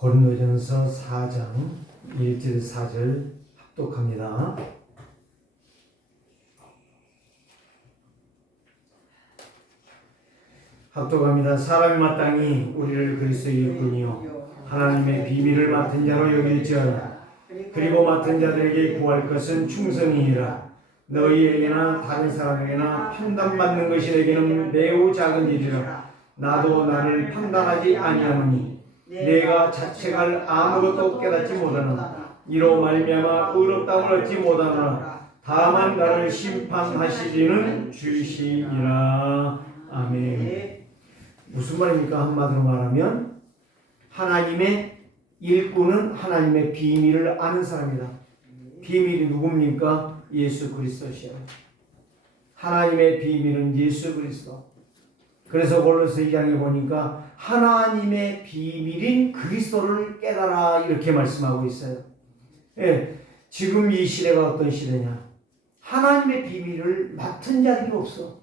고린도전서 4장 1절 4절 합독합니다. 합독합니다. 사람이 마땅히 우리를 그리스도의 일꾼이요 하나님의 비밀을 맡은 자로 여길지어다. 그리고 맡은 자들에게 구할 것은 충성이니라. 너희에게나 다른 사람에게나 판단받는 것이 내게는 매우 작은 일이라. 나도 나를 판단하지 아니하노니 내가 자책할 아무것도 깨닫지 못하노라. 이로 말미암아 의롭다함을 얻지 못하노라. 다만 나를 심판하시리는 주시니라. 아멘. 무슨 말입니까? 한마디로 말하면 하나님의 일꾼은 하나님의 비밀을 아는 사람이다. 비밀이 누굽니까? 예수 그리스도시요. 하나님의 비밀은 예수 그리스도. 그래서 골로새 2장에 보니까 하나님의 비밀인 그리스도를 깨달아 이렇게 말씀하고 있어요. 예, 지금 이 시대가 어떤 시대냐? 하나님의 비밀을 맡은 자들이 없어.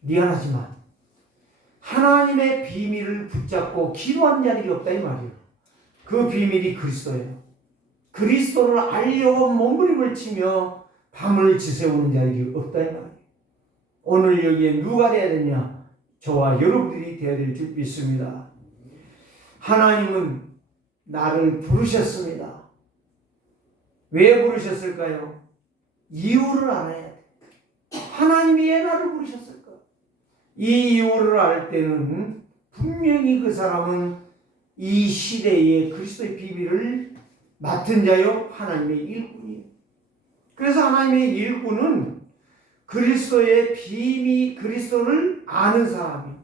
미안하지만 하나님의 비밀을 붙잡고 기도한 자들이 없다 이 말이에요. 그 비밀이 그리스도예요. 그리스도를 알려고 몸부림을 치며 밤을 지새우는 자들이 없다 이 말이에요. 오늘 여기에 누가 되어야 되냐? 저와 여러분들이 되어야 될 줄 믿습니다. 하나님은 나를 부르셨습니다. 왜 부르셨을까요? 이유를 알아야 돼. 하나님이 왜 나를 부르셨을까? 이 이유를 알 때는 분명히 그 사람은 이 시대의 그리스도의 비밀을 맡은 자요 하나님의 일꾼이에요. 그래서 하나님의 일꾼은 그리스도의 비밀, 그리스도를 아는 사람이에요.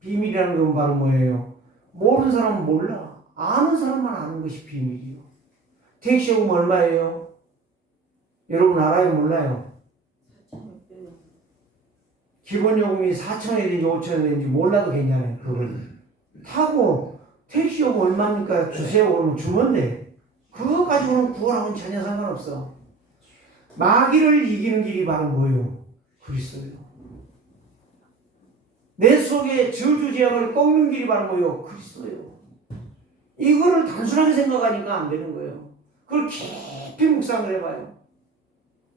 비밀이라는 건 바로 뭐예요? 모르는 사람은 몰라. 아는 사람만 아는 것이 비밀이에요. 택시요금 얼마예요? 여러분 알아요? 몰라요? 기본요금이 4,000원인지 5,000원인지 몰라도 괜찮아요. 그걸 타고 택시요금 얼마입니까? 주세요. 그러면 주면 돼. 그거 가지고는 구원하고는 전혀 상관없어. 마귀를 이기는 길이 바로 뭐예요? 그리스도예요. 내 속에 저주제약을 꺾는 길이 바로 뭐예요? 그리스도예요. 이거를 단순하게 생각하니까 안 되는 거예요. 그걸 깊이 묵상을 해봐요.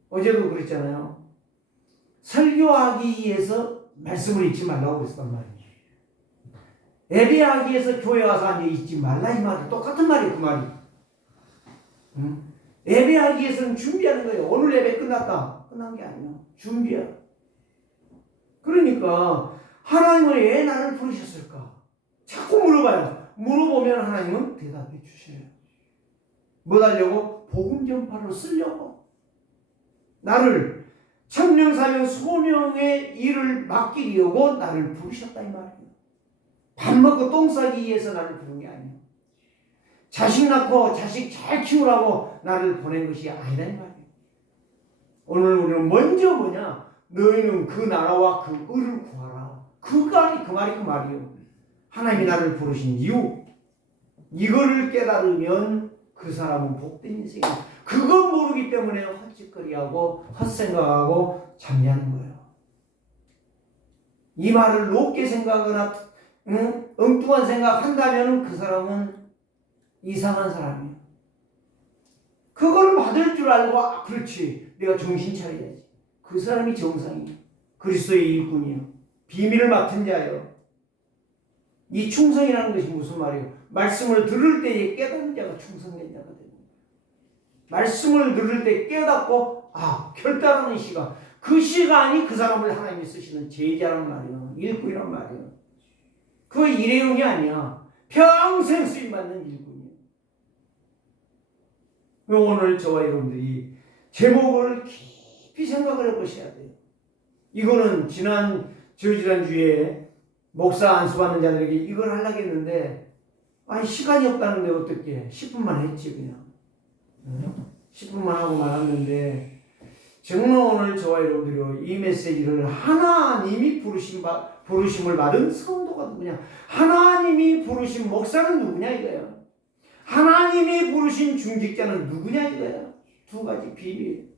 어제도 그랬잖아요. 설교하기 위해서 말씀을 읽지 말라고 그랬단 말이에요. 예배하기 위해서 교회 와서 앉아 있지 말라 이 말이 똑같은 말이에요. 그 말이. 응? 예배하기 위해서는 준비하는 거예요. 오늘 예배 끝났다. 끝난 게 아니야. 준비야. 그러니까 하나님은 왜 나를 부르셨을까? 자꾸 물어봐요. 물어보면 하나님은 대답해 주셔요. 뭐 하려고? 복음 전파로 쓰려고. 나를 천명사명 소명의 일을 맡기려고 나를 부르셨다 이 말이에요. 밥 먹고 똥 싸기 위해서 나를 부른 게 아니에요. 자식 낳고 자식 잘 키우라고 나를 보낸 것이 아니라 이 말이에요. 오늘 우리는 먼저 뭐냐? 너희는 그 나라와 그 의를 구하라. 그 말이에요. 하나님이 나를 부르신 이유. 이거를 깨달으면 그 사람은 복된 인생이에요. 그거 모르기 때문에 헛짓거리하고 헛생각하고 잠자는 거예요. 이 말을 높게 생각하거나 엉뚱한 생각한다면 그 사람은 이상한 사람이에요. 그걸 받을 줄 알고 그렇지 내가 정신 차려야지. 그 사람이 정상이에요. 그리스도의 일꾼이에요. 비밀을 맡은 자예요. 이 충성이라는 것이 무슨 말이에요? 말씀을 들을 때에 깨닫는 자가 충성된 자가 되는 거예요. 말씀을 들을 때 깨닫고 결단하는 시간. 그 시간이 그 사람을 하나님이 쓰시는 제자란 말이에요. 일꾼이란 말이에요. 그 일회용이 아니야. 평생 쓰임받는 일꾼이에요. 오늘 저와 여러분들이 제목을 깊이 생각을 해보셔야 돼요. 이거는 지난주에 목사 안수받는 자들에게 이걸 하려고 했는데 시간이 없다는데 어떻게 10분만 했지 그냥 10분만 하고 말았는데 정말 오늘 저와 여러분들이 이 메시지를 하나님이 부르심을 받은 성도가 누구냐, 하나님이 부르신 목사는 누구냐 이거예요. 하나님이 부르신 중직자는 누구냐 이거예요. 두 가지 비밀.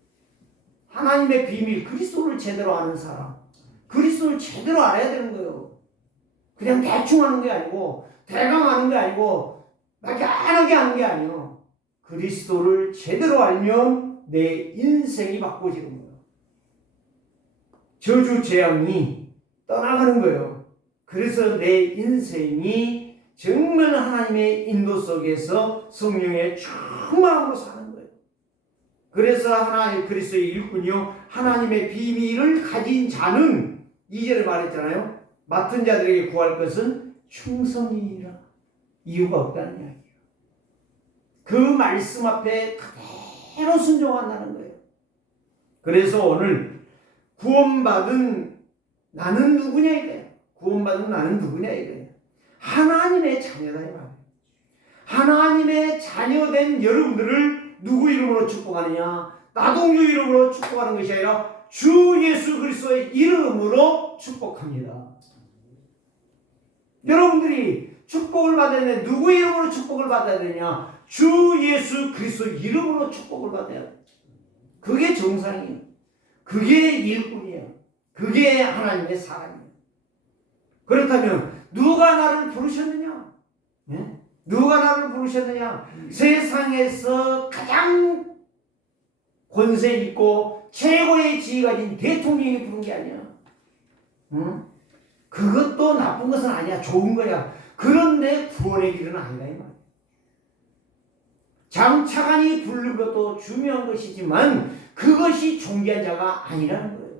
하나님의 비밀, 그리스도를 제대로 아는 사람. 그리스도를 제대로 알아야 되는 거예요. 그냥 대충 하는 게 아니고 대강 하는 게 아니고 막연하게 하는 게 아니에요. 그리스도를 제대로 알면 내 인생이 바꿔지는 거예요. 저주 재앙이 떠나가는 거예요. 그래서 내 인생이 정말 하나님의 인도 속에서 성령의 충만함으로 사는 거예요. 그래서 하나님 그리스도의 일꾼이요 하나님의 비밀을 가진 자는 2절에 말했잖아요. 맡은 자들에게 구할 것은 충성이라. 이유가 없다는 이야기예요. 그 말씀 앞에 그대로 순종한다는 거예요. 그래서 오늘 구원받은 나는 누구냐 이거예요. 구원받은 나는 누구냐 이거예요. 하나님의 자녀다 이 말이에요. 하나님의 자녀된 여러분들을 누구 이름으로 축복하느냐? 나동주 이름으로 축복하는 것이 아니라 주 예수 그리스도의 이름으로 축복합니다. 여러분들이 축복을 받아야 되는데 누구 이름으로 축복을 받아야 되냐? 주 예수 그리스도 이름으로 축복을 받아야 돼. 그게 정상이에요. 그게 일꾼이에요. 그게 하나님의 사랑이에요. 그렇다면 누가 나를 부르셨느냐? 네? 누가 나를 부르셨느냐? 세상에서 가장 권세 있고 최고의 지위 가진 대통령이 부른 게 아니야. 응? 그것도 나쁜 것은 아니야. 좋은 거야. 그런데 구원의 길은 아니다 이 말이야. 장차관이 부른 것도 중요한 것이지만 그것이 존귀한 자가 아니라는 거예요.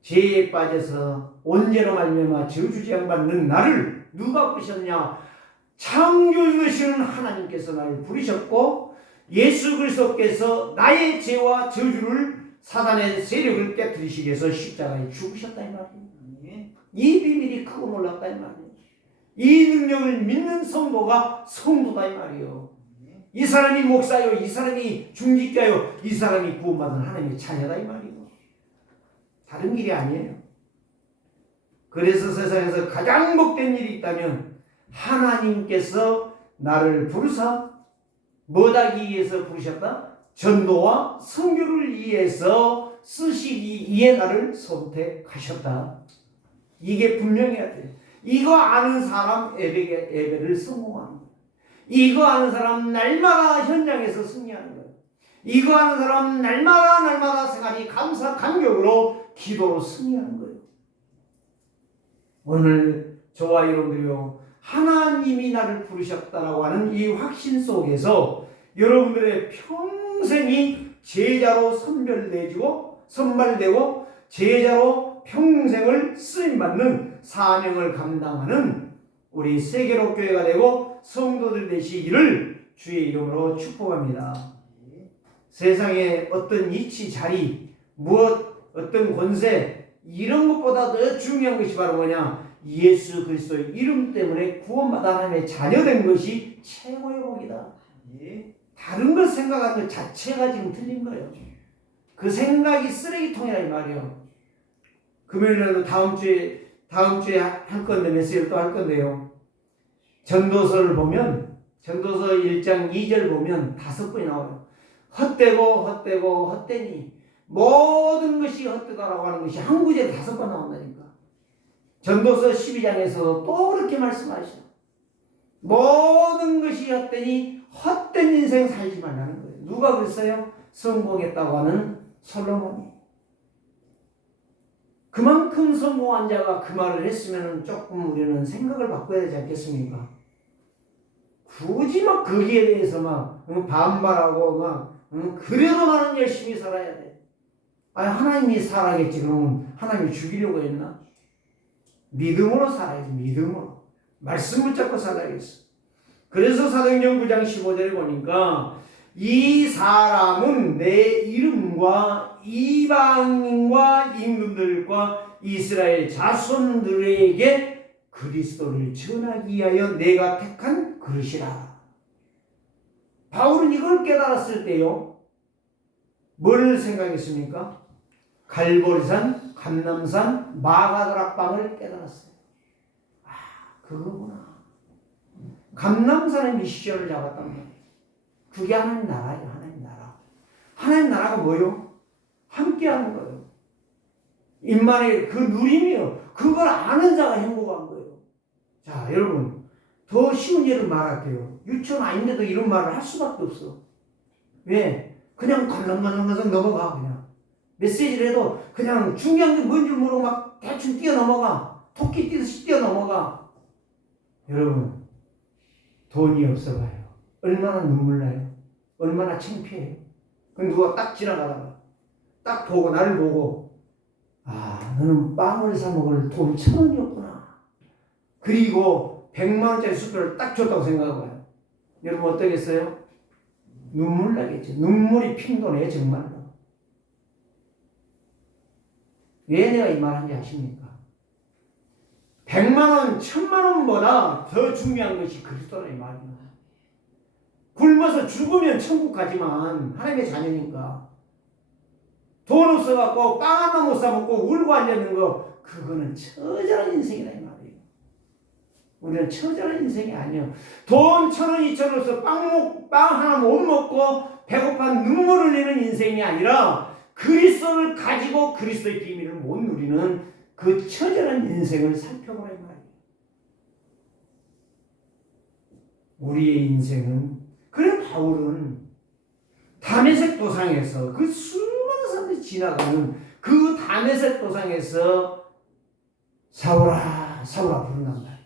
죄에 빠져서 온죄로 말미암아 저주재앙받는 나를 누가 부르셨냐? 창조주시는 하나님께서 나를 부르셨고 예수 그리스도께서 나의 죄와 저주를 사단의 세력을 깨뜨리시기 위해서 십자가에 죽으셨다 이 말이에요. 이 비밀이 크고 놀랍다 이 말이에요. 이 능력을 믿는 성도가 성도다 이 말이에요. 이 사람이 목사요, 이 사람이 중직자요, 이 사람이 구원받은 하나님의 자녀다 이 말이에요. 다른 길이 아니에요. 그래서 세상에서 가장 복된 일이 있다면 하나님께서 나를 부르사 뭐하기 위해서 부르셨다? 전도와 선교를 위해서 쓰시기 위해 나를 선택하셨다. 이게 분명해야 돼요. 이거 아는 사람 예배를 성공하는 거예요. 이거 아는 사람 날마다 현장에서 승리하는 거예요. 이거 아는 사람 날마다 생활이 감사 감격으로 기도로 승리하는 거예요. 오늘 저와 여러분들이요 하나님이 나를 부르셨다라고 하는 이 확신 속에서 여러분들의 평생이 제자로 선발되고 제자로 평생을 쓰임받는 사명을 감당하는 우리 세계로 교회가 되고 성도들 되시기를 주의 이름으로 축복합니다. 세상에 어떤 위치, 자리, 무엇, 어떤 권세 이런 것보다 더 중요한 것이 바로 뭐냐? 예수 그리스도의 이름 때문에 구원받아 하나님의 자녀된 것이 최고의 복이다. 다른 걸 생각하는 것 자체가 지금 틀린 거예요. 그 생각이 쓰레기통이라 이 말이에요. 금요일에도 다음 주에 할 건데 메시지를 또 할 건데요. 전도서를 보면 전도서 1장 2절 보면 5번이 나와요. 헛되고 헛되니 모든 것이 헛되다라고 하는 것이 한 구절에 5번 나온다니까. 전도서 12장에서도 또 그렇게 말씀하시죠. 모든 것이 헛되니 헛된 인생 살지 말라는 거예요. 누가 그랬어요? 성공했다고 하는 솔로몬이. 그만큼 성공한 자가 그 말을 했으면 조금 우리는 생각을 바꿔야 되지 않겠습니까? 굳이 막 거기에 대해서 막 반발하고 막 그래도 나는 열심히 살아야 돼. 아니 하나님이 살아겠지. 그러면 하나님이 죽이려고 했나? 믿음으로 살아야지. 믿음으로. 말씀 붙잡고 살아야겠어. 그래서 사도행전 9장 15절에 보니까 이 사람은 내 이름과 이방인과 임금들과 이스라엘 자손들에게 그리스도를 전하기 위하여 내가 택한 그릇이라. 바울은 이걸 깨달았을 때요 뭘 생각했습니까? 갈보리산, 감람산, 마가다락방을 깨달았어요. 아, 그거구나. 감람산의 미션을 잡았단 말이에요. 그게 하나님 나라예요. 하나님 나라. 하나님 나라가 뭐요? 함께하는 거예요. 임만의 그 누림이요. 그걸 아는 자가 행복한 거예요. 자, 여러분 더 쉬운 예를 말할게요. 유치원 아닌데도 이런 말을 할 수밖에 없어. 왜? 그냥 갈랑갈랑갈랑 넘어가. 그냥 메시지를 해도 그냥 중요한 게 뭔지 모르고 막 대충 뛰어넘어가. 토끼 뛰듯이 뛰어넘어가. 여러분, 돈이 없어가요. 얼마나 눈물 나요. 얼마나 창피해요. 그럼 누가 딱 지나가다가 딱 보고 나를 보고, 아, 너는 빵을 사 먹을 돈 1,000원이었구나. 그리고 100만 원짜리 수표를 딱 줬다고 생각해봐요. 여러분 어떠겠어요? 눈물 나겠죠. 눈물이 핑도네 정말로. 왜 내가 이 말한지 아십니까? 100만 원, 1,000만 원보다 더 중요한 것이 그리스도라 이 말이에요. 굶어서 죽으면 천국 가지만 하나님의 자녀니까 돈 없어갖고 빵 하나 못 사먹고 울고 앉아있는 거, 그거는 처절한 인생이다 이 말이에요. 우리는 처절한 인생이 아니에요. 돈 1,000원, 2,000원 없어 빵 하나 못 먹고 배고파 눈물을 흘리는 인생이 아니라 그리스도를 가지고 그리스도의 비밀을 못 누리는 그 처절한 인생을 살펴보라 이 말이에요. 우리의 인생은, 그래 바울은 다메섹 도상에서 그 수많은 사람들이 지나가는 그 다메섹 도상에서 사울아 사울아 부른단 말이에요.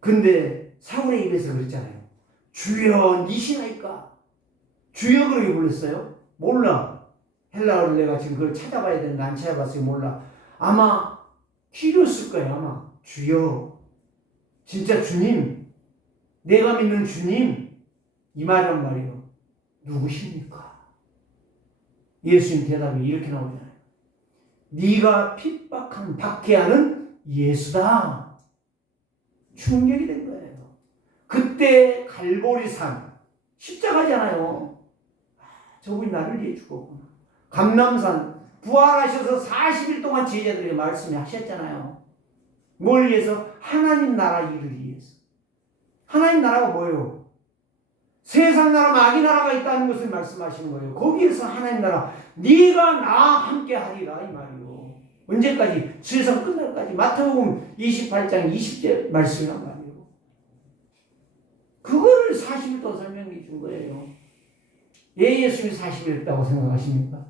근데 사울의 입에서 그랬잖아요. 주여 니시나이까? 주여 그렇게 불렀어요? 몰라. 헬라어를 내가 지금 그걸 찾아봐야 되는데 안 찾아봤어요. 몰라. 아마 길었을 거예요. 아마 주여, 진짜 주님, 내가 믿는 주님, 이 말이란 말이에요. 누구십니까? 예수님 대답이 이렇게 나오잖아요. 네가 핍박한 박해하는 예수다. 충격이 된 거예요. 그때 갈보리산 십자가잖아요. 저분이 나를 위해 죽었구나. 감람산 부활하셔서 40일 동안 제자들에게 말씀하셨잖아요. 뭘 위해서? 하나님 나라 일을 위해서. 하나님 나라가 뭐예요? 세상 나라 마귀 나라가 있다는 것을 말씀하시는 거예요. 거기에서 하나님 나라, 네가 나와 함께 하리라 이 말이요. 언제까지? 세상 끝날까지. 마태복음 28장 20절 말씀이란 말이에요. 그거를 40일 동안 설명해 준 거예요. 왜 예수님이 40일 했다고 생각하십니까?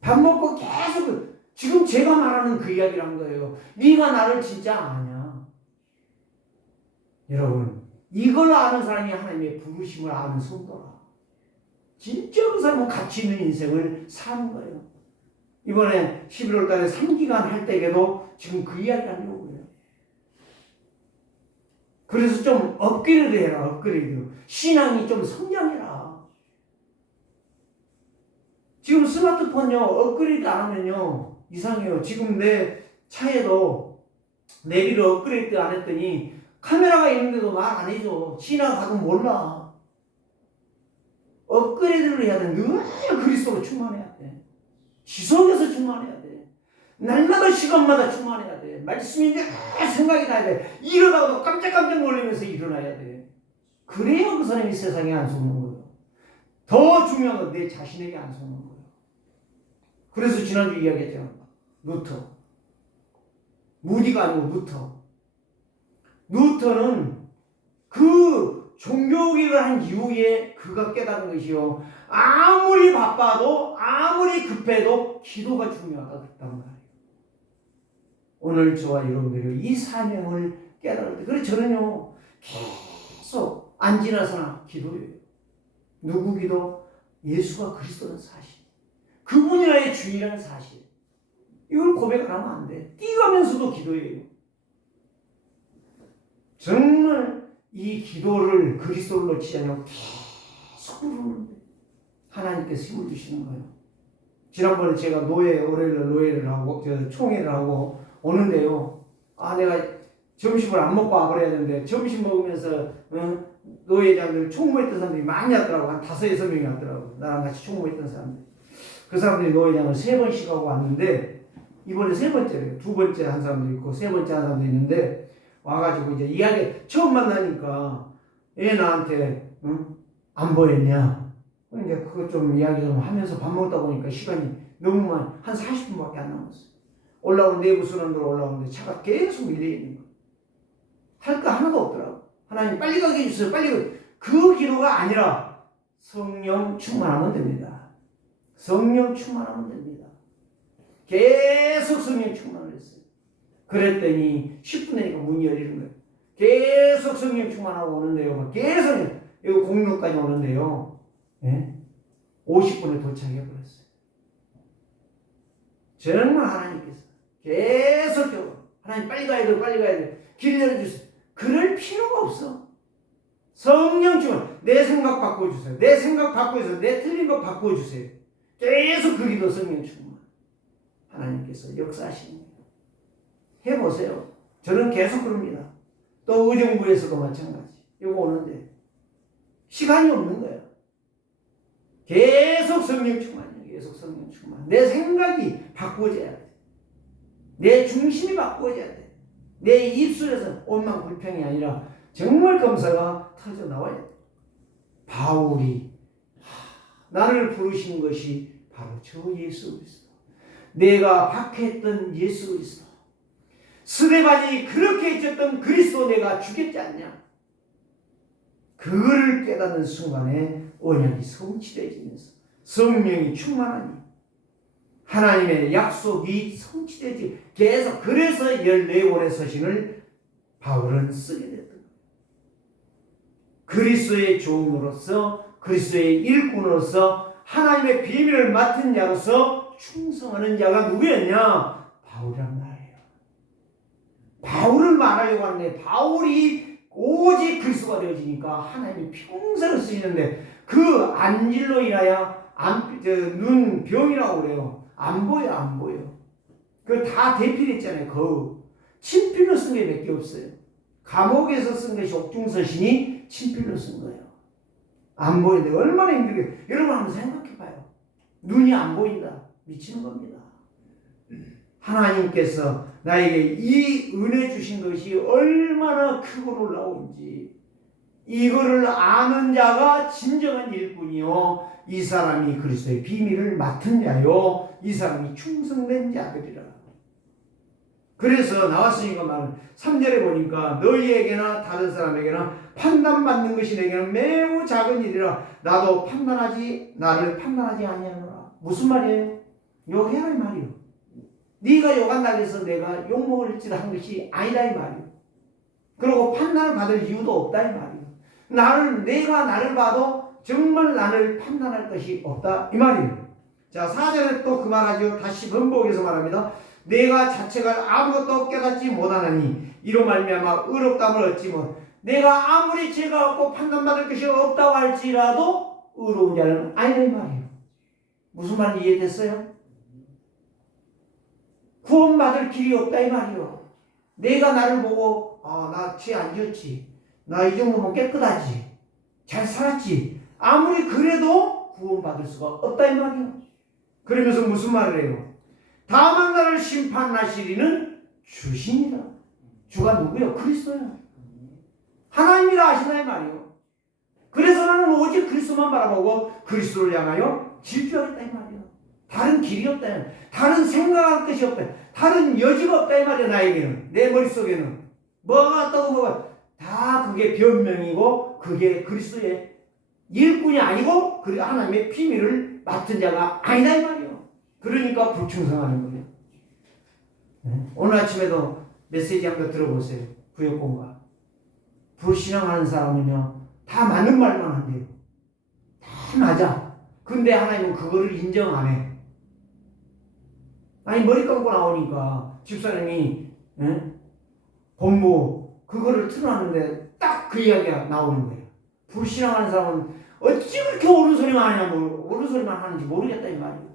밥 먹고 계속 지금 제가 말하는 그 이야기를 한 거예요. 네가 나를 진짜 아냐? 여러분, 이걸 아는 사람이 하나님의 부르심을 아는 성도라. 진짜 그 사람은 가치 있는 인생을 사는 거예요. 이번에 11월 달에 3기간 할 때에도 지금 그 이야기 하려고 그래요. 그래서 좀 업그레이드 해라, 업그레이드. 신앙이 좀 성장해라. 지금 스마트폰요, 업그레이드 안 하면요, 이상해요. 지금 내 차에도 내비를 업그레이드 안 했더니 카메라가 있는데도 말 안 해줘. 지나가도 몰라. 업그레이드를 해야 돼. 늘 그리스도로 충만해야 돼. 지속해서 충만해야 돼. 날마다 시간마다 충만해야 돼. 말씀이 늘 생각이 나야 돼. 이러다가도 깜짝깜짝 놀라면서 일어나야 돼. 그래야 그 사람이 세상에 안 속는 거예요. 더 중요한 건 내 자신에게 안 속는 거예요. 그래서 지난주 이야기했잖아. 루터. 무디가 아니고 루터. 루터는 그 종교개혁을 한 이후에 그가 깨달은 것이요. 아무리 바빠도 아무리 급해도 기도가 중요하다 그랬단 말이에요. 오늘 저와 여러분들이 이 사명을 깨달을 때, 그래서 저는요 계속 안 지나서나 기도해요. 누구 기도? 예수가 그리스도는 사실, 그분이 나의 주인이라는 사실, 이걸 고백 안 하면 안 돼. 뛰가면서도 기도해요. 정말 이 기도를 그리스도로 놓지 않고 계속 부르는데 하나님께서 힘을 주시는 거예요. 지난번에 제가 노예를 하고 총회를 하고 오는데요. 아, 내가 점심을 안 먹고 와버려야 되는데 점심 먹으면서 노예자들 총무했던 사람들이 많이 왔더라고. 한 5-6명이 왔더라고. 나랑 같이 총무했던 사람들. 그 사람들이 노예장을 3번씩 하고 왔는데 이번에 3번째래요. 2번째 한 사람도 있고 3번째 한 사람도 있는데 와가지고 이제 이야기 처음 만나니까 얘 나한테 안 보였냐? 이제 그거 좀 이야기 좀 하면서 밥 먹다 보니까 시간이 너무 많이 한 40분밖에 안 남았어요. 올라온 내부 순환도로 올라오는데 차가 계속 밀려 있는 거예요. 할 거 하나도 없더라고. 하나님 빨리 가게 해주세요. 빨리 가게. 그 기도가 아니라 성령 충만하면 됩니다. 성령 충만하면 됩니다. 계속 성령 충만을 했어요. 그랬더니 10분 되니까 문이 열리는 거예요. 계속 성령 충만하고 오는데요. 계속 이거 공로까지 오는데요. 예? 50분에 도착해버렸어요. 정말 하나님께서 계속적으로 하나님 빨리 가야 돼, 빨리 가야 돼. 길 열어주세요. 그럴 필요가 없어. 성령 충만. 내 생각 바꿔주세요. 내 생각 바꿔주세요. 내 틀린 거 바꿔주세요. 계속 그 기도 성령 충만. 하나님께서 역사하시는 거예요. 해보세요. 저는 계속 그럽니다. 또 의정부에서도 마찬가지. 이거 오는데 시간이 없는 거예요. 계속 성령 충만이에요. 계속 성령 충만. 내 생각이 바꿔져야 돼. 내 중심이 바꿔져야 돼. 내 입술에서 원망 불평이 아니라 정말 검사가 터져 나와야 돼. 바울이 나를 부르신 것이 바로 저 예수 그리스도. 내가 박해했던 예수 그리스도. 스데반이 그렇게 잊었던 그리스도 내가 죽였지 않냐. 그거를 깨닫는 순간에 언약이 성취되어지면서 성령이 충만하니 하나님의 약속이 성취되지. 계속 그래서 14권의 서신을 바울은 쓰게 됐던 거예요. 그리스도의 종으로서 그리스도의 일꾼으로서 하나님의 비밀을 맡은 자로서 충성하는 자가 누구였냐? 바울이란 말이에요. 바울을 말하려고 하는데 바울이 오직 그리스도가 되어지니까 하나님이 평생을 쓰시는데 그 안질로 인하여 눈 병이라고 그래요. 안 보여, 안 보여. 그걸 다 대필했잖아요. 그 친필로 쓴 게 몇 개 없어요. 감옥에서 쓴 것이 옥중서신이 친필로 쓴 거예요. 안 보이는데 얼마나 힘들게. 여러분 한번 생각해봐요. 눈이 안 보인다. 미치는 겁니다. 하나님께서 나에게 이 은혜 주신 것이 얼마나 크고 놀라운지 이거를 아는 자가 진정한 일꾼이요 이 사람이 그리스도의 비밀을 맡은 자요 이 사람이 충성된 자들이라. 그래서 나왔으니까 말은 3절에 보니까 너희에게나 다른 사람에게나 판단받는 것이 내게는 매우 작은 일이라 나도 나를 판단하지 아니하노라. 무슨 말이에요? 욕해라 이 말이요. 네가 욕한다고 해서 내가 욕먹을지도 한 것이 아니다 이 말이에요. 그리고 판단을 받을 이유도 없다 이 말이에요. 내가 나를 봐도 정말 나를 판단할 것이 없다 이 말이에요. 자 4절에 또 그 말하죠. 다시 번복해서 말합니다. 내가 자체가 아무것도 깨닫지 못하나니 이로 말미암아 의롭다함을 얻지 못. 내가 아무리 죄가 없고 판단받을 것이 없다고 할지라도 의로운 자는 아니다 이 말이에요. 무슨 말인지 이해됐어요? 구원받을 길이 없다 이 말이요. 내가 나를 보고 나 죄 안 지었지. 나 이 정도면 깨끗하지. 잘 살았지. 아무리 그래도 구원받을 수가 없다 이 말이요. 그러면서 무슨 말을 해요? 다만 나를 심판하시리는 주시니라. 주가 누구요? 그리스도요. 하나님이라 하시나 이 말이요. 그래서 나는 오직 그리스도만 바라보고 그리스도를 향하여 질주하겠다 이 말이요. 다른 길이 없다. 다른 생각할 것이 없다. 다른 여지가 없다 이 말이야. 나에게는. 내 머릿속에는. 뭐가 떠고 뭐가 다 그게 변명이고 그게 그리스도의 일꾼이 아니고 하나님의 비밀을 맡은 자가 아니다 이 말이에요. 그러니까 불충성하는 거예요. 네? 오늘 아침에도 메시지 한번 들어보세요. 구역공과 불신앙하는 사람은요 다 맞는 말만 한대요. 다 맞아. 근데 하나님은 그거를 인정 안 해. 아니 머리 감고 나오니까 집사님이 본부 그거를 틀어놨는데 딱 그 이야기가 나오는 거예요. 불신앙하는 사람은 어찌 그렇게 옳은 소리만 하냐, 옳은 소리만 하는지 모르겠다 이 말이에요.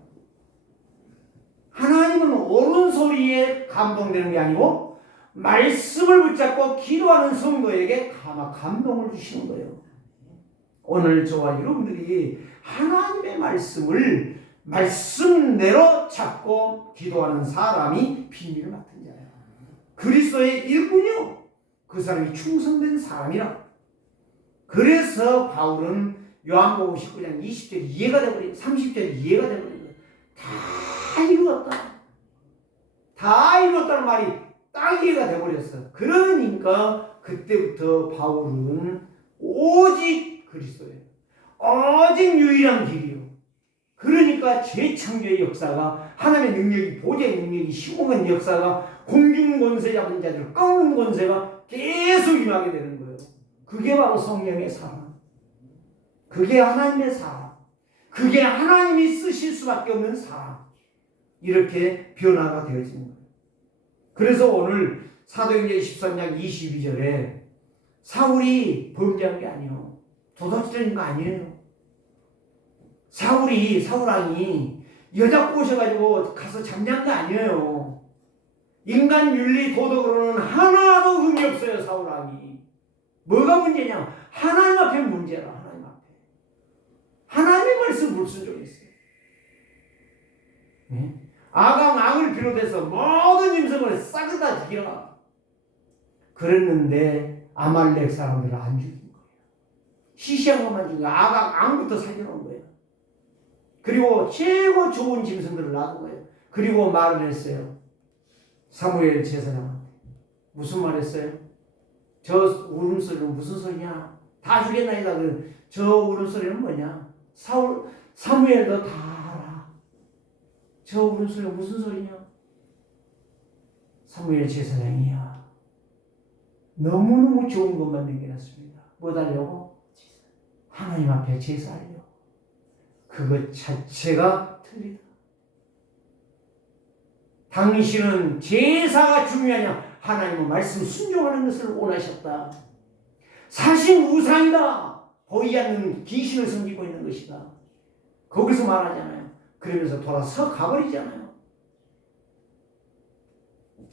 하나님은 옳은 소리에 감동되는 게 아니고 말씀을 붙잡고 기도하는 성도에게 감동을 주시는 거예요. 오늘 저와 여러분들이 하나님의 말씀을 말씀대로 찾고 기도하는 사람이 비밀을 맡은 자예요. 그리스도의 일꾼이요. 그 사람이 충성된 사람이라. 그래서 바울은 요한복음 19장 20절 이해가 되버린 30절 이해가 되버린 거예요. 다 이루었다. 다 이루었다는 말이 딱 이해가 되버렸어. 그러니까 그때부터 바울은 오직 그리스도예요. 오직 유일한 길이요. 그러니까 재창조의 역사가, 하나님의 능력이, 보좌의 능력이 시공한 역사가, 공중 권세 잡은 자들 꺾는 권세가 계속 임하게 되는 거예요. 그게 바로 성령의 사랑. 그게 하나님의 사랑. 그게 하나님이 쓰실 수밖에 없는 사랑. 이렇게 변화가 되어지는 거예요. 그래서 오늘 사도행전 13장 22절에 사울이 범죄한 게 아니에요. 도둑질한 거 아니에요. 사울왕이 여자 꼬셔가지고 가서 잠자는 거 아니에요. 인간 윤리 도덕으로는 하나도 의미 없어요. 사울왕이. 뭐가 문제냐? 하나님 앞에 문제라. 하나님 앞에. 하나님의 말씀 불순종했어요. 네? 아강왕을 비롯해서 모든 임성을 싹 다 죽여라. 그랬는데 아말렉 사람들을 안 죽인 거예요. 시시한 것만 죽이고 아강왕부터 살려놓은 거예요. 그리고 최고 좋은 짐승들을 놔둔 거예요. 그리고 말을 했어요. 사무엘 제사장한테. 무슨 말 했어요? 저 울음소리는 무슨 소리냐? 다 죽였나이다. 저 울음소리는 뭐냐? 사무엘도 다 알아. 저 울음소리가 무슨 소리냐? 사무엘 제사장이야. 너무너무 좋은 것만 남겨놨습니다. 뭐 하려고? 하나님 앞에 제사하려고. 그것 자체가 틀리다. 당신은 제사가 중요하냐? 하나님은 말씀 순종하는 것을 원하셨다. 사실 우상이다. 보이지 않는 귀신을 섬기고 있는 것이다. 거기서 말하잖아요. 그러면서 돌아서 가버리잖아요.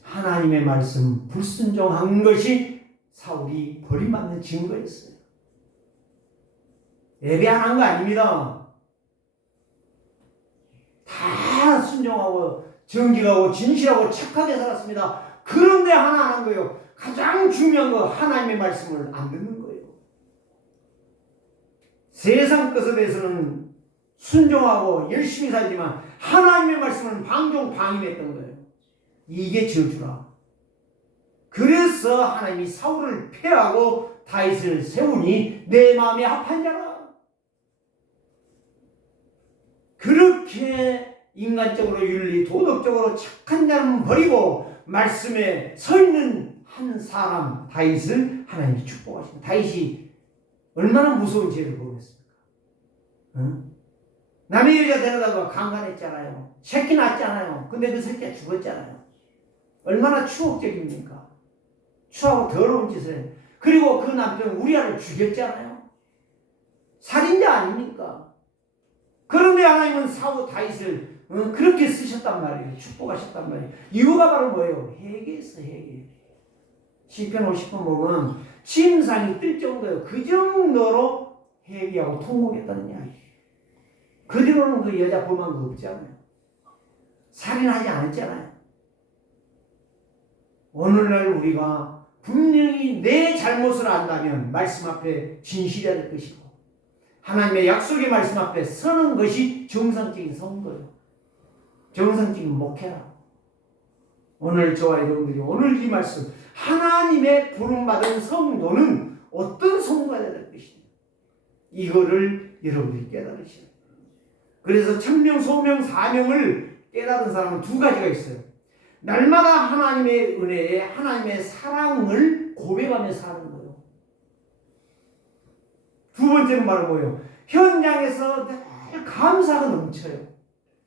하나님의 말씀 불순종한 것이 사울이 버림받는 증거였어요. 예배 안 한 거 아닙니다. 다 순종하고 정직하고 진실하고 착하게 살았습니다. 그런데 하나 안 한 거예요. 가장 중요한 거, 하나님의 말씀을 안 듣는 거예요. 세상 것에 대해서는 순종하고 열심히 살지만 하나님의 말씀은 방종방임했던 거예요. 이게 저주라. 그래서 하나님이 사울을 패하고 다윗을 세우니 내 마음에 합한 자라. 그렇게 인간적으로 윤리, 도덕적으로 착한 자는 버리고 말씀에 서 있는 한 사람 다윗을 하나님이 축복하십니다. 다윗이 얼마나 무서운 죄를 범했습니까? 응? 남의 여자 데려다가 강간했잖아요. 새끼 낳았잖아요. 근데 그 새끼가 죽었잖아요. 얼마나 추억적입니까? 추하고 더러운 짓을 해요. 그리고 그 남편 우리아를 죽였잖아요. 살인자 아닙니까? 그런데 하나님은 다윗을 그렇게 쓰셨단 말이에요. 축복하셨단 말이에요. 이유가 바로 뭐예요? 회개했어, 회개. 시편 50편 보면 침상이 뜰 정도예요. 그 정도로 회개하고 통곡했다는 이야기예요. 그 뒤로는 그 여자 범한 거 없잖아요. 살인하지 않았잖아요. 오늘날 우리가 분명히 내 잘못을 안다면 말씀 앞에 진실해야 될 것이고 하나님의 약속의 말씀 앞에 서는 것이 정상적인 선거예요. 정상적인 목회라. 오늘 저와 여러분들이 오늘 이 말씀 하나님의 부름받은 성도는 어떤 성도가 될 것이냐 이거를 여러분들이 깨달으셔야 돼요. 그래서 천명, 소명, 사명을 깨달은 사람은 두 가지가 있어요. 날마다 하나님의 은혜에 하나님의 사랑을 고백하며 사는 거예요. 두 번째는 바로 뭐예요? 현장에서 늘 감사가 넘쳐요.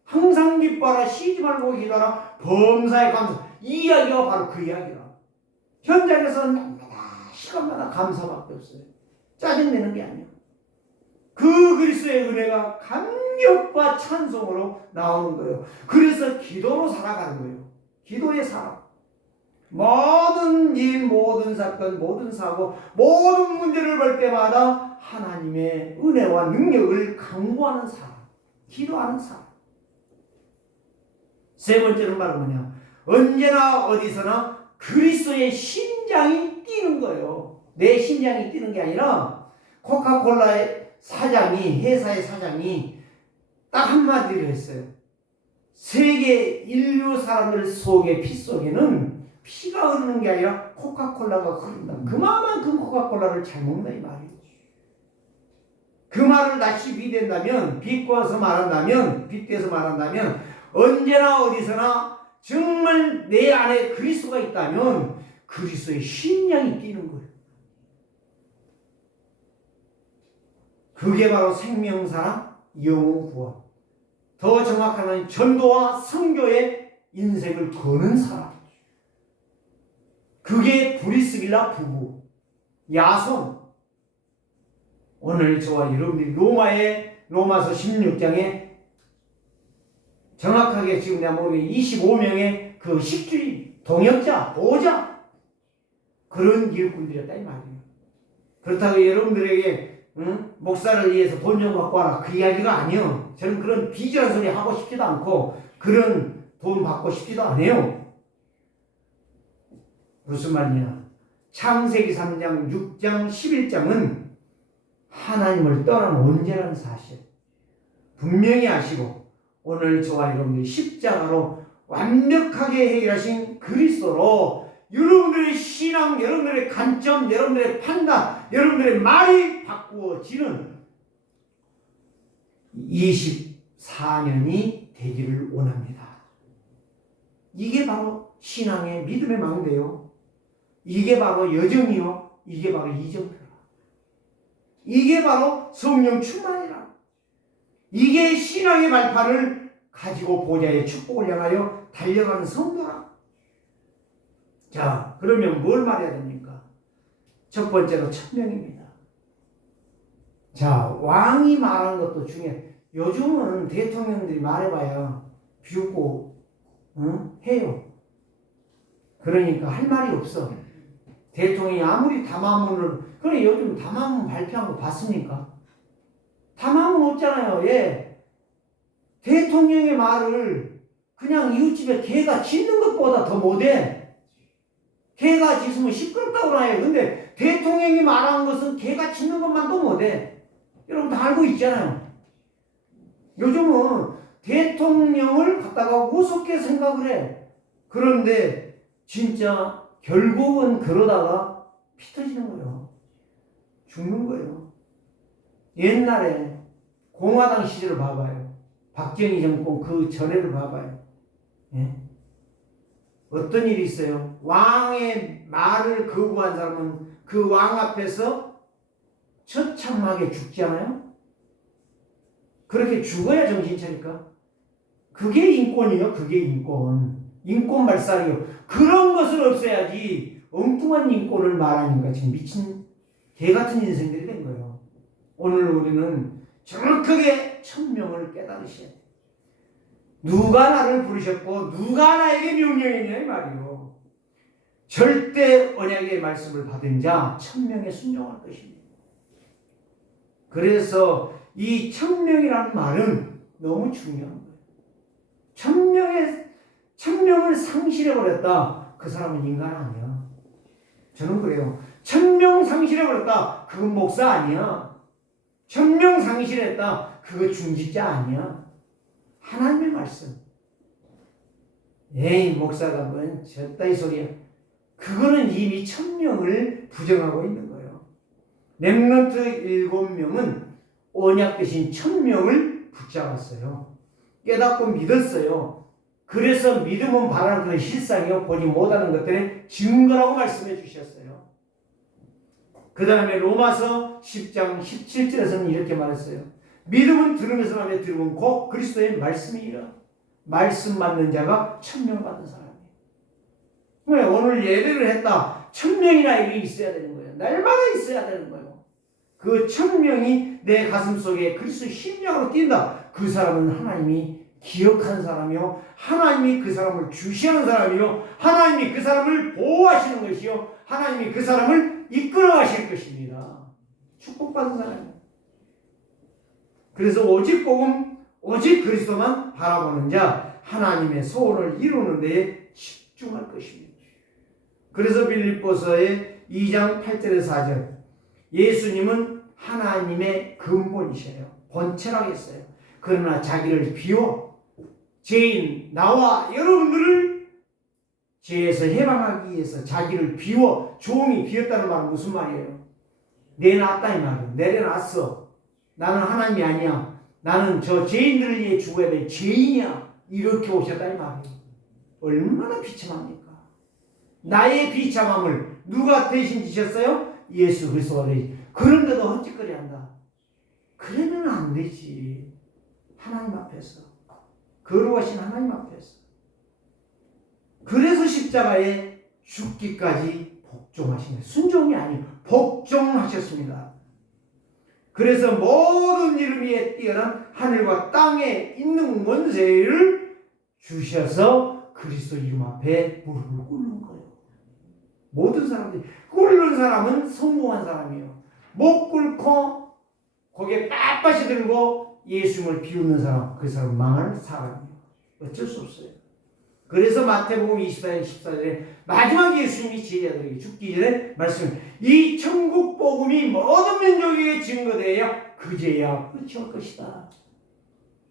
항상 기뻐하라, 쉬지 말고 기도하라, 범사에 감사. 이 이야기가 바로 그 이야기라. 현장에서 날마다 시간마다 감사밖에 없어요. 짜증내는 게 아니에요. 그 그리스도의 은혜가 감격과 찬송으로 나오는 거예요. 그래서 기도로 살아가는 거예요. 기도의 사람. 모든 일, 모든 사건, 모든 사고, 모든 문제를 볼 때마다 하나님의 은혜와 능력을 강구하는 사람. 기도하는 사람. 세 번째는 바로 뭐냐? 언제나 어디서나 그리스도의 심장이 뛰는 거예요. 내 심장이 뛰는 게 아니라 코카콜라의 사장이, 회사의 사장이 딱 한마디를 했어요. 세계 인류 사람들 속의 피 속에는 피가 흐르는 게 아니라 코카콜라가 흐른다. 그만큼 코카콜라를 잘 먹는다 이 말이에요. 그 말을 다시 비댄다면, 비꼬아서 말한다면, 빗대서 말한다면 언제나 어디서나 정말 내 안에 그리스도가 있다면 그리스도의 심령이 뛰는 거예요. 그게 바로 생명사랑 영혼 구원. 더 정확하면 전도와 선교의 인생을 거는 사람. 그게 브리스길라 부부, 야손. 오늘 저와 여러분들이 로마서 16장에 정확하게 지금 내가 모르게 25명의 그 식주인, 동역자, 보호자 그런 일꾼들이었다 이 말이에요. 그렇다고 여러분들에게 목사를 위해서 돈 좀 갖고 와라 그 이야기가 아니에요. 저는 그런 비전한 소리 하고 싶지도 않고 그런 돈 받고 싶지도 않아요. 무슨 말이냐? 창세기 3장, 6장, 11장은 하나님을 떠난 온전한 사실 분명히 아시고 오늘 저와 여러분들이 십자가로 완벽하게 해결하신 그리스도로 여러분들의 신앙, 여러분들의 관점, 여러분들의 판단, 여러분들의 말이 바꾸어지는 24년이 되기를 원합니다. 이게 바로 신앙의 믿음의 망대요. 이게 바로 여정이요. 이게 바로 이정표라. 이게 바로 성령 충만이라. 이게 신앙의 발판을 가지고 보좌의 축복을 향하여 달려가는 성도라. 자, 그러면 뭘 말해야 됩니까? 첫 번째로 천명입니다. 자, 왕이 말하는 것도 중요해. 요즘은 대통령들이 말해봐야 비웃고 해요. 그러니까 할 말이 없어. 대통령이 아무리 담화문을 그래 요즘 담화문 발표한 거 봤습니까? 담화문 없잖아요. 예. 대통령의 말을 그냥 이웃집에 개가 짖는 것보다 더 못해. 개가 짖으면 시끄럽다고 나요. 근데 대통령이 말한 것은 개가 짖는 것만도 못해. 여러분 다 알고 있잖아요. 요즘은 대통령을 갖다가 우습게 생각을 해. 그런데 진짜 결국은 그러다가 피 터지는 거예요. 죽는 거예요. 옛날에 공화당 시절을 봐봐요. 박정희 정권 그 전에를 봐봐요. 예? 어떤 일이 있어요? 왕의 말을 거부한 사람은 그 왕 앞에서 처참하게 죽지 않아요? 그렇게 죽어야 정신 차릴까? 그게 인권이요. 그게 인권. 인권 발살이요. 그런 것을 없애야지 엉뚱한 인권을 말하니까 지금 미친 개 같은 인생들이 된 거예요. 오늘 우리는 정확하게 천명을 깨달으셔야 돼요. 누가 나를 부르셨고 누가 나에게 명령했냐 이 말이요. 절대 언약의 말씀을 받은 자 천명에 순종할 것입니다. 그래서 이 천명이라는 말은 너무 중요한 거예요. 천명을 상실해버렸다. 그 사람은 인간 아니야. 저는 그래요. 천명 상실해버렸다. 그건 목사 아니야. 천명 상실했다. 그거 중직자 아니야. 하나님의 말씀. 에이 목사가 뭔 저따위 소리야. 그거는 이미 천명을 부정하고 있는 거예요. 렘넌트 7명은 언약 대신 천명을 붙잡았어요. 깨닫고 믿었어요. 그래서 믿음은 바라는 그 실상이요 보지 못하는 것들의 증거라고 말씀해 주셨어요. 그 다음에 로마서 10장 17절에서는 이렇게 말했어요. 믿음은 들으면서 나며 들으면 곧 그리스도의 말씀이라. 말씀 받는 자가 천명 받는 사람이에요. 왜 오늘 예배를 했다. 천명이나 이게 있어야 되는 거예요. 날마다 있어야 되는 거예요. 그 천명이 내 가슴 속에 그리스도의 심령으로 뛴다. 그 사람은 하나님이 기억한 사람이요. 하나님이 그 사람을 주시하는 사람이요. 하나님이 그 사람을 보호하시는 것이요. 하나님이 그 사람을 이끌어 가실 것입니다. 축복받은 사람이에요. 그래서 오직 복음, 오직 그리스도만 바라보는 자, 하나님의 소원을 이루는 데에 집중할 것입니다. 그래서 빌립보서의 2장 8절에서 4절 예수님은 하나님의 근본이셔요. 본체라겠어요. 그러나 자기를 비워 죄인 나와 여러분들을 죄에서 해방하기 위해서 자기를 비워 종이 비웠다는 말은 무슨 말이에요? 내놨다 이 말이에요. 내려놨어. 나는 하나님이 아니야. 나는 저 죄인들을 위해 죽어야 될 죄인이야. 이렇게 오셨다 이 말이에요. 얼마나 비참합니까? 나의 비참함을 누가 대신 지셨어요? 예수 그리스도가 대신. 그런데도 헛짓거리 한다. 그러면 안 되지. 하나님 앞에서. 거룩하신 하나님 앞에서. 그래서 십자가에 죽기까지 복종하신 거예요. 순종이 아니고 복종하셨습니다. 그래서 모든 이름 위에 뛰어난 하늘과 땅에 있는 권세를 주셔서 그리스도 이름 앞에 무릎을 꿇는 거예요. 모든 사람들이 꿇는 사람은 성공한 사람이에요. 못 꿇고 거기에 빳빳이 들고 예수님을 비웃는 사람, 그 사람은 망할 사람이에요. 어쩔 수 없어요. 그래서 마태복음 24장 14절에 마지막 예수님이 제자들에게 죽기 전에 말씀을 이 천국 복음이 모든 민족에게 증거되어야 그제야 끝이 올 것이다.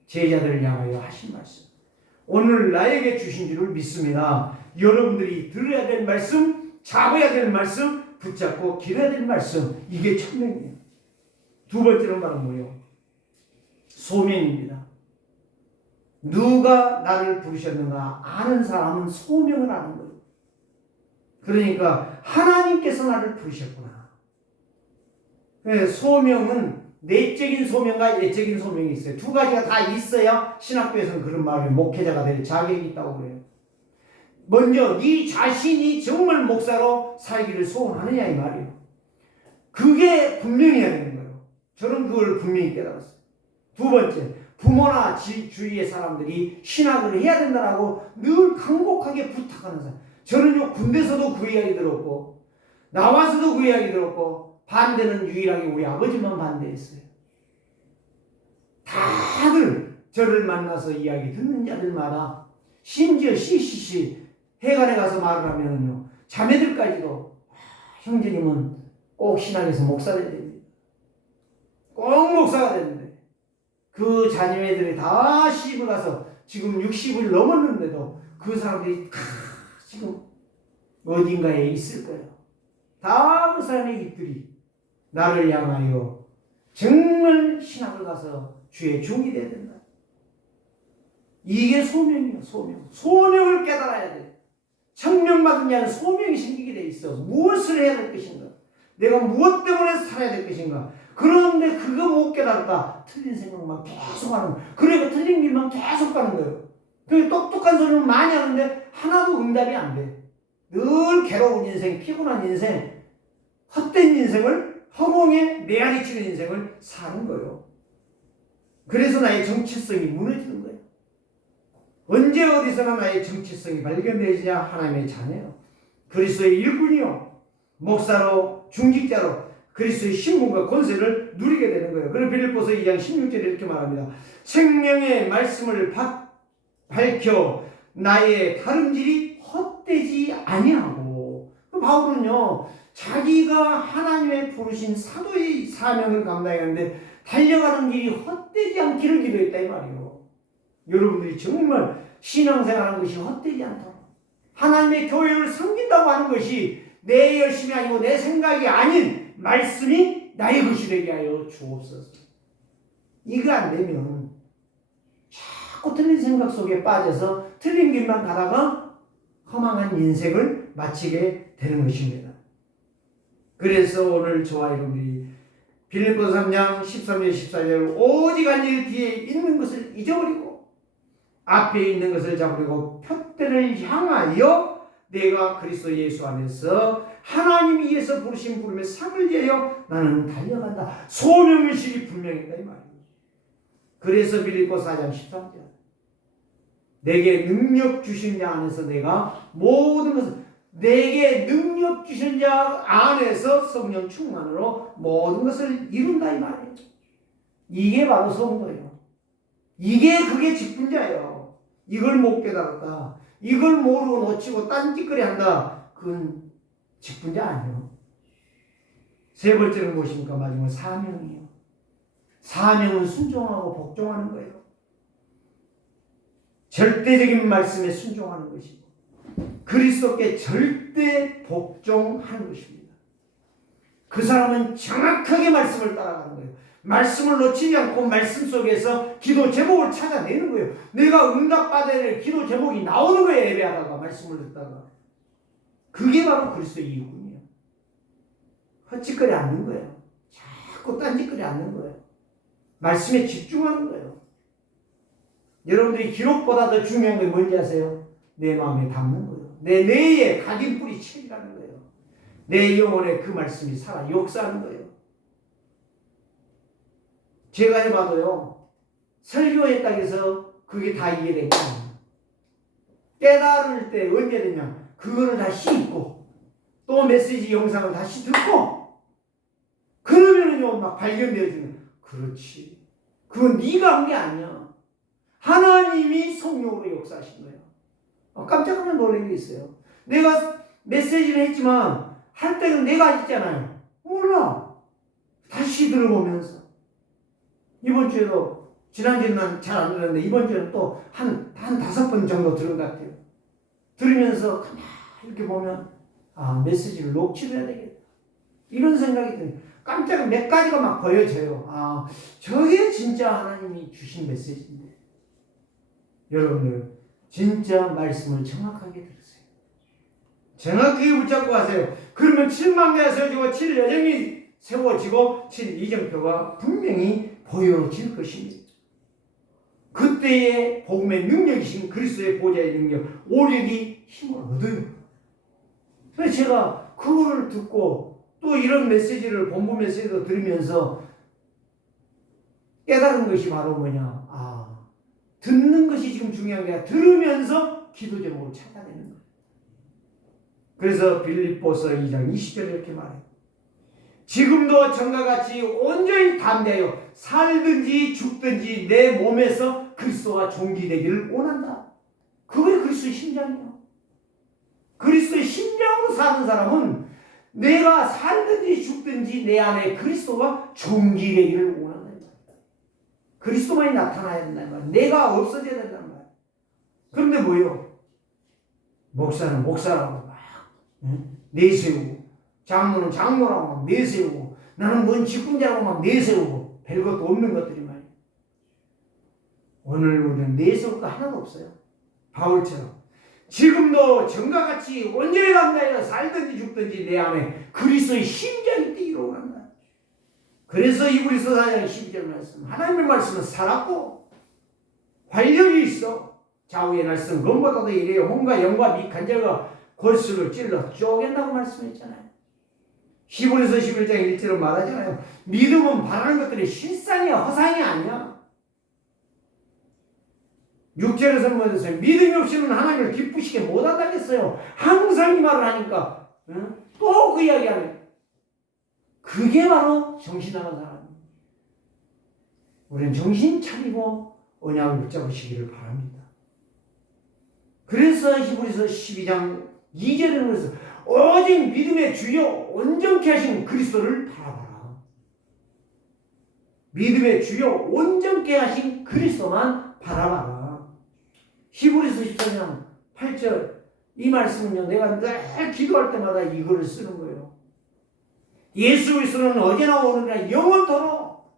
제자들을 향하여 하신 말씀. 오늘 나에게 주신 줄을 믿습니다. 여러분들이 들어야 될 말씀, 잡아야 될 말씀, 붙잡고 길어야 될 말씀. 이게 천명이에요. 두 번째는 바로 뭐예요? 소명입니다. 누가 나를 부르셨는가 아는 사람은 소명을 아는 거예요. 그러니까 하나님께서 나를 부르셨구나. 소명은 내적인 소명과 예적인 소명이 있어요. 두 가지가 다 있어야 신학교에서는 그런 말을 목회자가 될 자격이 있다고 그래요. 먼저 네 자신이 정말 목사로 살기를 소원하느냐 이 말이에요. 그게 분명히 해야 되는 거예요. 저는 그걸 분명히 깨달았어요. 두 번째, 부모나 주위의 사람들이 신학을 해야 된다라고 늘 간곡하게 부탁하는 사람. 저는요 군대에서도 그 이야기 들었고 나와서도 그 이야기 들었고 반대는 유일하게 우리 아버지만 반대했어요. 다들 저를 만나서 이야기 듣는 자들마다 심지어 CCC 해관에 가서 말을 하면요 자매들까지도 형제님은 꼭 신학에서 목사가 돼야 됩니다. 꼭 목사가 되는데 그 자녀애들이 다 시집을 가서 지금 60을 넘었는데도 그 사람들이 지금 어딘가에 있을 거예요. 다 그 사람의 입들이 나를 향하여 정말 신학을 가서 주의 종이 되어야 된다. 이게 소명이에요. 소명. 소명을 깨달아야 돼. 청명받은 자는 소명이 생기게 돼 있어. 무엇을 해야 될 것인가? 내가 무엇 때문에 살아야 될 것인가? 그런데 그거 못 깨달았다. 틀린 생각만 계속 하는 거예요. 그러니까 틀린 길만 계속 가는 거예요. 그 똑똑한 소리를 많이 하는데 하나도 응답이 안 돼. 늘 괴로운 인생, 피곤한 인생, 헛된 인생을 허공에 메아리 치는 인생을 사는 거예요. 그래서 나의 정체성이 무너지는 거예요. 언제 어디서나 나의 정체성이 발견되지냐? 하나님의 자녀요. 그리스도의 일꾼이요. 목사로, 중직자로 그리스도의 신분과 권세를 누리게 되는 거예요. 그래서 빌립보서 2장 16절에 이렇게 말합니다. 생명의 말씀을 밝혀 나의 다름질이 헛되지 아니하고. 바울은요 자기가 하나님의 부르신 사도의 사명을 감당하는데 달려가는 길이 헛되지 않기를 기도했다 이 말이에요. 여러분들이 정말 신앙생활하는 것이 헛되지 않도록 하나님의 교회를 섬긴다고 하는 것이 내 열심이 아니고 내 생각이 아닌 말씀이 나의 것이 되게 하여 주옵소서. 이거 안 되면 자꾸 틀린 생각 속에 빠져서 틀린 길만 가다가 허망한 인생을 마치게 되는 것입니다. 그래서 오늘 저와 여러분들이 빌립보서 3장 13절 14절 오직 한 일 뒤에 있는 것을 잊어버리고 앞에 있는 것을 잡으려고 표대를 향하여 내가 그리스도 예수 안에서 하나님이 위해서 부르신 부름의 상을 위하여 나는 달려간다. 소명의식이 분명하다 이 말이에요. 그래서 빌립보 4장 13절 내게 능력 주신 자 안에서 내가 모든 것을 내게 능력 주신 자 안에서 성령 충만으로 모든 것을 이룬다 이 말이에요. 이게 바로 성도예요. 그게 직분자예요. 이걸 못 깨달았다. 이걸 모르고 놓치고 딴짓거리 한다. 그건 직분자 아니에요. 세 번째는 무엇입니까? 마지막 사명이에요. 사명은 순종하고 복종하는 거예요. 절대적인 말씀에 순종하는 것이고 그리스도께 절대 복종하는 것입니다. 그 사람은 정확하게 말씀을 따라가는 거예요. 말씀을 놓치지 않고 말씀 속에서 기도 제목을 찾아내는 거예요. 내가 응답받아야 될 기도 제목이 나오는 거예요. 예배하다가 말씀을 듣다가. 그게 바로 그리스도의 이유군요. 헛짓거리 않는 거예요. 자꾸 딴짓거리 않는 거예요. 말씀에 집중하는 거예요. 여러분들이 기록보다 더 중요한 게 뭔지 아세요? 내 마음에 담는 거예요. 내 뇌에 각인뿌리 채기라는 거예요. 내 영혼에 그 말씀이 살아 역사하는 거예요. 제가 해봐도요, 설교했다고 해서 그게 다 이해된 거 아니에요. 깨달을 때 언제 되냐? 그거를 다시 읽고, 또 메시지 영상을 다시 듣고, 그러면은요, 막 발견되어지는, 그렇지. 그건 네가 한 게 아니야. 하나님이 성령으로 역사하신 거예요. 깜짝 놀란 게 있어요. 내가 메시지를 했지만, 할 때는 내가 했잖아요. 몰라. 다시 들어보면서. 이번 주에도, 지난주에는 잘 안 들었는데, 이번 주에는 또 한 5번 정도 들은 것 같아요. 들으면서 가만히 이렇게 보면, 아, 메시지를 녹취를 해야 되겠다. 이런 생각이 들어요. 깜짝 몇 가지가 막 보여져요. 아, 저게 진짜 하나님이 주신 메시지인데. 여러분들, 진짜 말씀을 정확하게 들으세요. 정확하게 붙잡고 가세요. 그러면 7망대가 세워지고 7여정이 세워지고 7이정표가 분명히 보여질 것입니다. 그때의 복음의 능력이신 그리스도의 보좌의 능력, 오력이 힘을 얻어요. 그래서 제가 그거를 듣고 또 이런 메시지를 본부 메시지도 들으면서 깨달은 것이 바로 뭐냐. 아, 듣는 것이 지금 중요한 게 아니라 들으면서 기도 제목을 찾아내는 거예요. 그래서 빌립보서 2장 20절에 이렇게 말해요. 지금도 전과 같이 온전히 담대하여 살든지 죽든지 내 몸에서 그리스도가 존귀되기를 원한다. 그게 그리스도의 심장이에요. 그리스도의 심장으로 사는 사람은 내가 살든지 죽든지 내 안에 그리스도가 존귀되기를 원한다. 그리스도만이 나타나야 된다는 거야. 내가 없어져야 된다는 거야. 그런데 뭐예요? 목사는 목사라고 막 내세우고, 장로는 장로라고 막 내세우고, 나는 뭔 직분자라고 막 내세우고, 별것도 없는 것들이 말이에요. 오늘 우리는 내세울 거 하나도 없어요. 바울처럼 지금도 전과 같이 온전히 감당해서 살든지 죽든지 내 안에 그리스도의 심장이 뛰기를 원한다. 그래서 이브리서 4장 12절 말씀, 하나님의 말씀은 살았고 활력이 있어. 좌우의 날선 검보다도 이래요. 홍과 영과 미 간절과 골수를 찔러 쪼갠다고 말씀했잖아요. 히브리서 11장 1절은 말하잖아요. 믿음은 바라는 것들이 실상이야, 허상이 아니야. 6절에서 뭐였어요? 믿음이 없이는 하나님을 기쁘시게 못한다겠어요. 항상 이 말을 하니까 또 그 이야기 하네. 그게 바로 정신 나간 사람입니다. 우리는 정신 차리고 언약을 붙잡으시기를 바랍니다. 그래서 히브리서 12장 2절에는 그래서 오직 믿음의 주요 온전케 하신 그리스도를 바라봐라. 믿음의 주요 온전케 하신 그리스도만 바라봐라. 히브리서 14장 8절 이 말씀은요, 내가 늘 기도할 때마다 이거를 쓰는 거예요. 예수 그리스도는 어제나 오늘이나 영원토록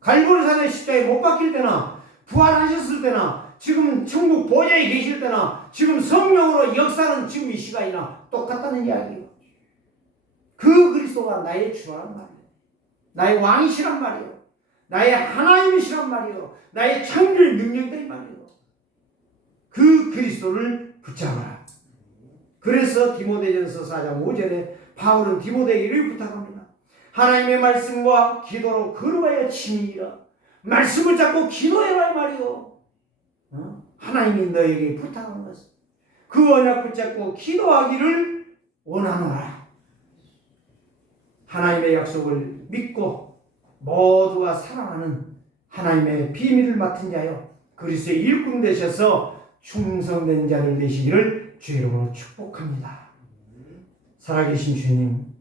갈보리산의 십자가에 못 박힐 때나 부활하셨을 때나 지금 천국 보좌에 계실 때나 지금 성령으로 역사는 지금 이 시간이나 똑같다는 이야기예요. 그 그리스도가 나의 주란 말이에요. 나의 왕이시란 말이에요. 나의 하나님이시란 말이에요. 나의 창조의 능력들이 말이에요. 그 그리스도를 붙잡아라. 그래서 디모데전서 4장 5절에 바울은 디모데에게 이를 부탁합니다. 하나님의 말씀과 기도로 걸어가야 침이니라. 말씀을 잡고 기도해라 말이요. 하나님이 너에게 부탁하는 것은 그 언약 붙잡고 기도하기를 원하노라. 하나님의 약속을 믿고 모두가 사랑하는 하나님의 비밀을 맡은 자여 그리스도의 일꾼 되셔서 충성된 자들 되시기를 주의 이름으로 축복합니다. 살아계신 주님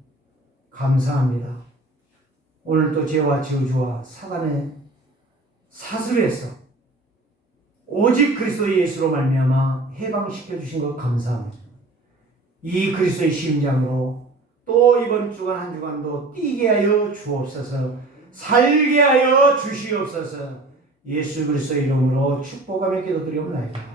감사합니다. 오늘도 죄와 저주와 사단의 사슬에서 오직 그리스도 예수로 말미암아 해방시켜 주신 것 감사합니다. 이 그리스도의 심장으로 또 이번 주간 한 주간도 뛰게 하여 주옵소서. 살게 하여 주시옵소서. 예수 그리스도의 이름으로 축복하며 기도드리옵나이다.